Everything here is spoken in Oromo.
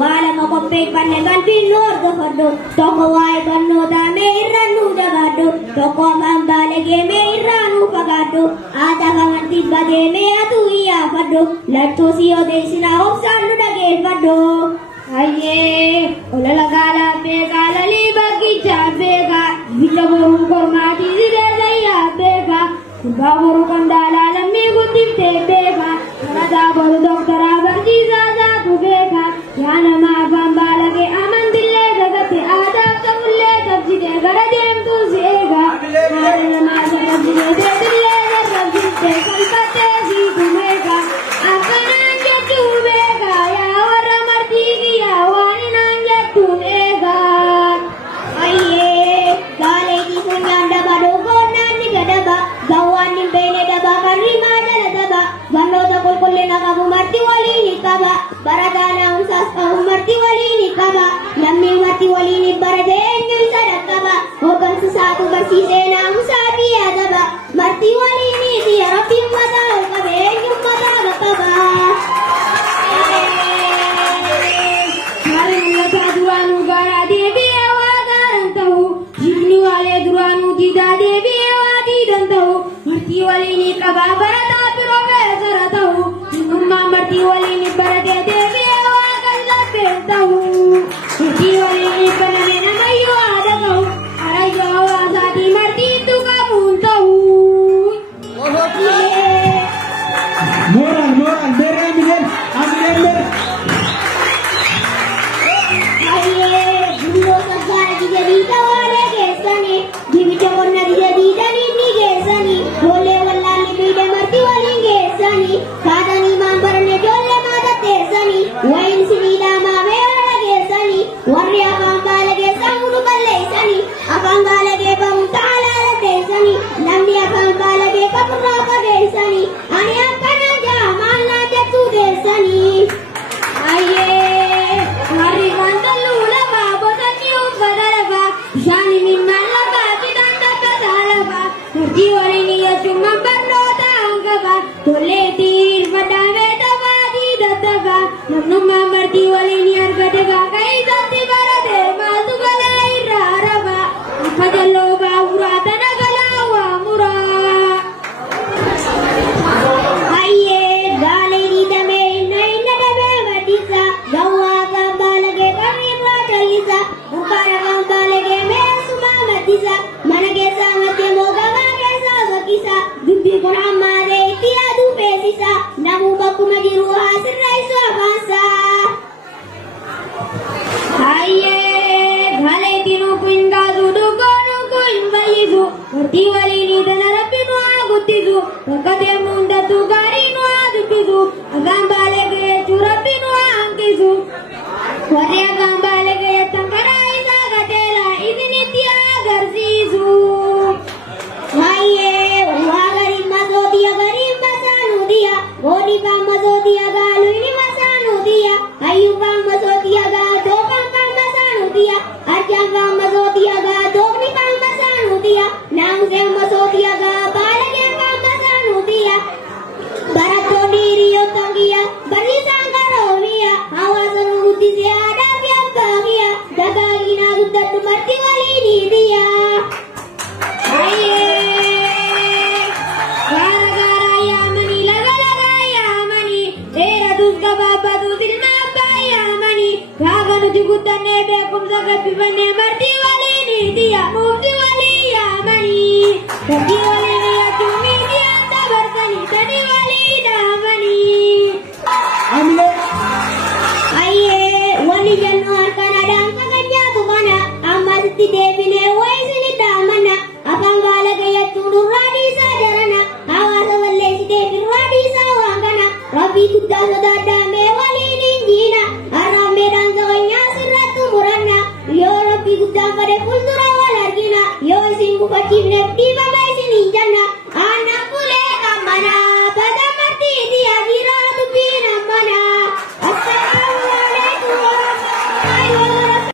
waalama qopheeffanne qalbiin nu hordofadhu tokko waa'ee barnootaa mee irra nu jabaadhu tokko afaan baalegee mee irraa nu fagaadhu aadaa amantii badee mee atuu iyyaafadhu lachuu si odeessinaa obsaan nu dhageeffadhu. Ayyee olola gaalaa beekaa lalii bakkichaa beekaa biyya boruu kormaatii sidee sayyaa beekaa kubbaa boruu qondaalaa lammii guddiftee beekaa kanataa boru doktoraa barsiisaa isaatu beekaa yaa nama afaan baalagee amantillee dagatte aadaa qabullee qabsitee gara deemtuu si eegaa haadha namaa sarrabsitee deetillee sarrabsitee salphattee siitu meekaa akkanaan jechuu beekaa yaa warra martii kiyyaa waan inaan jettuun eegaa. Ayyee gaaleetii funyaan daba dogoonnaan ni gadaba gawwaan hin beene daba karri maadala daba barnoota qulqullina qabu marti waliin ni qaba barataan haamsaas qabu marti waliin ni qaba lammii marti waliin ni barate eenyu isa dhaqqaba hoggansa isaatu barsiisee naamusaa biyyaa daba marti waliin ni dhiya rabbiin mataa ol qabe eenyu mataa qaqqaba. Mari mul'ataa duraanuu gaaraa deebi'ee waa gaaran ta'u jibni waalee duraanuu diidaa deebi'ee waa diidan ta'u martii waliin qaba barataa pirofeesara ta'u hinnummaan martii waliin baratee deebi'ee waa gallaffee ta'u martii waliin baname namayyuu haadha ta'u harayyoo hawaasaatii martiitu qabuun ta'u. Moral, Vera Miguel, Amir. Ayyee guddoo sabbaara dijadii tawaalee geessanii dibicha qonna dijadii daniinni geessanii ijoollee wallaalli biide marti waliin geessanii kaatanii maan baranne ijoollee maatatteessanii wayin sibiilaa maamee irra geessanii warri afaan baalagee sammuu balleessanii afaan baalagee baruun taalaa laddeessanii namni afaan baalagee qaburraa qabeessanii ani akkana jaa maal naa jettuu teessanii. Ayyee warri wantalluu lafaa bosonni uffata lafaa bishaani mimmaan lafaa bitaan dabbataa lafaa martii waliin iyyachummaan barnoota hangafaa tolleetii hirfadhaa meetafaatii daddafaa namnummaan martii waliin argate gaafa isatti barate maaltu galaa irraa rafaa akka jalloo baaburaa tana galaa waa muraa. Ayyee gaalee dhiitamee inna dhabee maddisa gawwaa kan baalagee qarriirraa jal'isa mukaara kan baalagee meessumaa maddisa mana keessaa maddee moo gabaa keessaa bakkisa dubbii kun hammaatee itti yaaduu beeksisa namuu bakkuma jiru haasirreessu afaansaa. Ayyee galeetiin ukun kaasu dhugoon ukun fayyisu martii waliin tana rabbi nu haa guddisu bakka deemu hundattuu gaarii nu haa dubbisu afaan baalagee jechuu rabbi nu haa hanqisu warri afaan baalagee jettan karaa isaa gateelaa isinitti haa agarsiisu. Ayyee waa gariin masootiya gariin masaanuutiya gooni kan masootiya gaaluuni masaanuutiya hayyuu kan masootiya gaatoo kan masaanuutiya arjaan kan masootiya gaatookni kan masaanuutiya naamuseen masootiya gaa baalageen kan masaanuutiya barattoonni hiriyoottan kiyya barsiisaan qaroomiya hawaasa nu guddisee aadaa fi abbaa kiyya dagaaginaa guddadhu marti waliiniitiya. Ayyee gaara yaamanii laga yaamanii dheeratus gabaabbatus ilma abbaa yaamanii gaafa nuti guddannee beekumsa gabbifannee martii waliiniitiya mufti walii yaamanii bakki waliin iyyachuu miidiyaan dabarsanii tani walii dhaamanii. Amir. Ayyee wanni jennu harkanaadhaan kan nyaatu kana ammasitti deebinee wayisini dhaamana afaan baalagee jechuun nurraa dhiisaa jarana hawaasa balleessitee birraa dhiisaa waan kana rabbii guddaa sodaadhaamee waliin injiina harraammeedhaan saqanyaa sirrattu muranna yoo rabbii guddaan fade fuuldura wal argina yoo isin gufachiifneef dhiifame